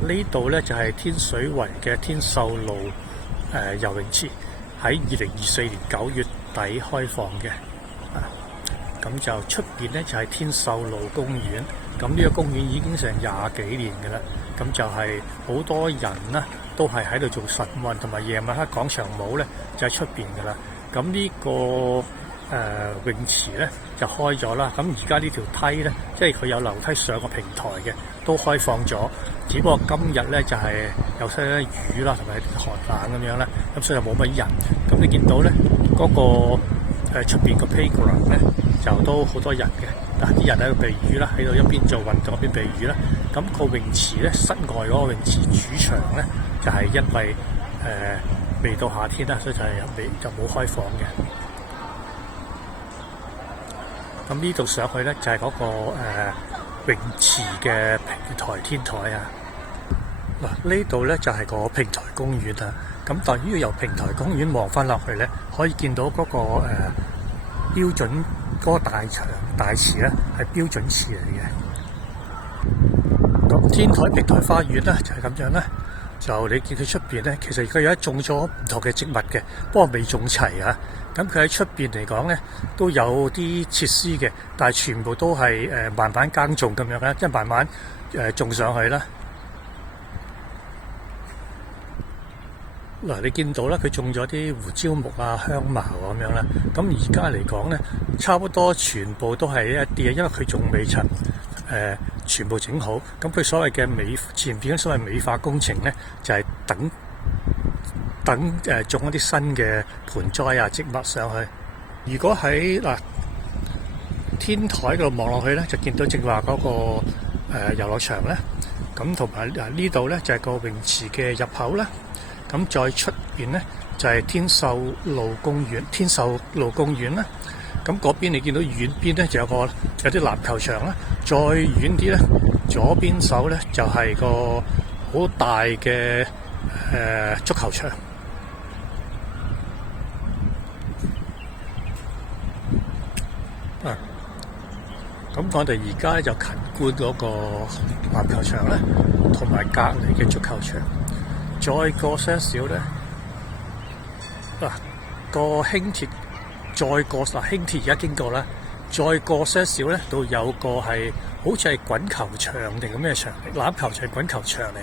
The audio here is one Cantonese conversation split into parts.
呢度咧就係天水圍嘅天秀路游泳池，喺2024年9月底開放嘅。咁就出邊咧就係天秀路公園。咁呢個公園已經成20幾年嘅啦。咁就係好多人啦，都係喺度做晨運同埋夜晚黑廣場舞咧，就喺出邊嘅啦。咁呢個泳池咧就開咗啦。咁而家呢條梯咧，即係佢有樓梯上個平台嘅，都開放咗。只不過今日咧就係有些雨啦，同埋寒冷咁樣啦，咁所以就冇乜人。咁你見到咧嗰個出邊個 playground 咧，就都好多人嘅。嗱，啲人喺度避雨啦，喺度一邊做運動一邊避雨啦。咁個泳池咧，室外嗰個泳池主場咧，就係因為未到夏天啦，所以就冇開放嘅。咁呢度上去咧就係嗰個泳池嘅平台天台啊。嗱，呢度咧就係個平台公園啊。咁但係如果由平台公園望翻落去咧，可以見到嗰個標準嗰個大池咧係標準池嚟嘅。咁天台平台花園咧就係咁樣啦。就你見佢出邊咧，其實佢有種咗唔同嘅植物嘅，不過未種齊啊。咁佢喺出邊嚟講咧，都有啲設施嘅，但係全部都係慢慢耕種咁樣啦，即係慢慢種上去啦。嗱，你見到啦，佢種咗啲胡椒木啊、香茅咁樣啦。咁而家嚟講咧，差不多全部都係一啲，因為佢仲未曾全部整好。咁佢所謂嘅前邊所謂美化工程咧，就係等種一啲新嘅盆栽啊植物上去。如果喺天台度望落去咧，就見到正話嗰個遊樂場咧。咁同埋呢度咧就係個泳池嘅入口啦。咁再出邊咧就係天秀路公園啦。咁嗰邊你見到遠邊咧就有啲籃球場啦。再遠啲咧，左邊手咧就係個好大嘅足球場。咁我哋而家就近觀嗰個籃球場咧，同埋隔離嘅足球場。再過些少咧，個輕鐵輕鐵而家經過啦。再過些少咧，到有個係好似係滾球場定咁咩場？籃球場係滾球場嚟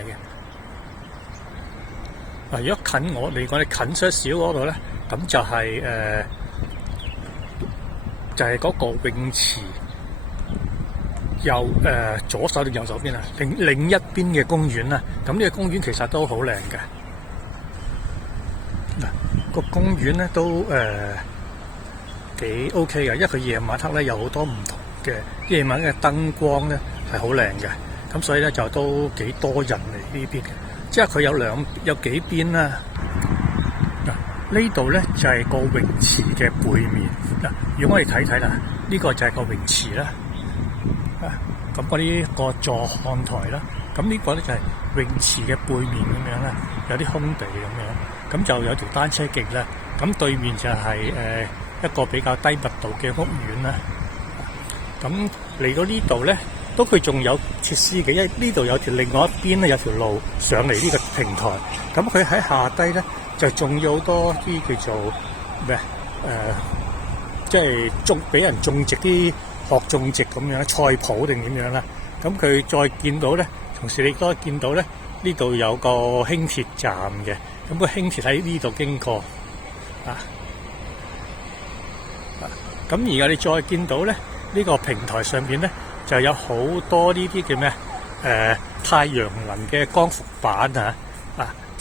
嘅。如果近我哋近些少嗰度咧，咁就係嗰個泳池左手定右手邊啊？另一邊嘅公園啦。咁呢個公園其實都好靚嘅。個公園咧都幾 OK 嘅，因為佢夜晚黑咧有好多唔同嘅夜晚嘅燈光咧係好靚嘅。咁所以咧就都幾多人嚟呢邊嘅。即係佢有幾邊啦。呢度咧就係個泳池嘅背面。如果我哋睇啦，呢個就係個泳池啦。咁嗰啲個坐看台啦，咁呢個咧就係泳池嘅背面咁樣啦，有啲空地咁樣，咁就有條單車徑啦。咁對面就係一個比較低密度嘅屋苑啦。咁嚟到呢度咧，都佢仲有設施嘅，因為呢度有另外一邊咧有條路上嚟呢個平台。咁佢喺下低咧就仲有好多啲叫做咩即係俾人種植啲學種植咁樣，菜圃定點樣啦。咁佢再見到咧，同時你都見到咧，呢度有個輕鐵站嘅。咁個輕鐵喺呢度經過咁而家你再見到咧，呢個平台上邊咧就有好多呢啲叫咩太陽能嘅光伏板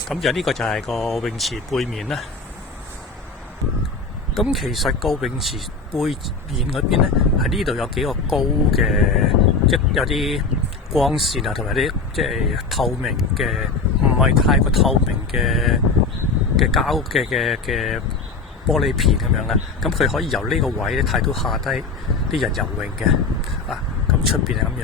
咁就呢個就係個泳池背面啦。咁其實個泳池背面嗰邊咧，喺呢度有幾個高嘅，即有啲光線啊，同埋啲即係透明嘅，唔係太過透明嘅膠嘅玻璃片咁樣啦。咁佢可以由呢個位咧睇到下低啲人游泳嘅。咁出邊係咁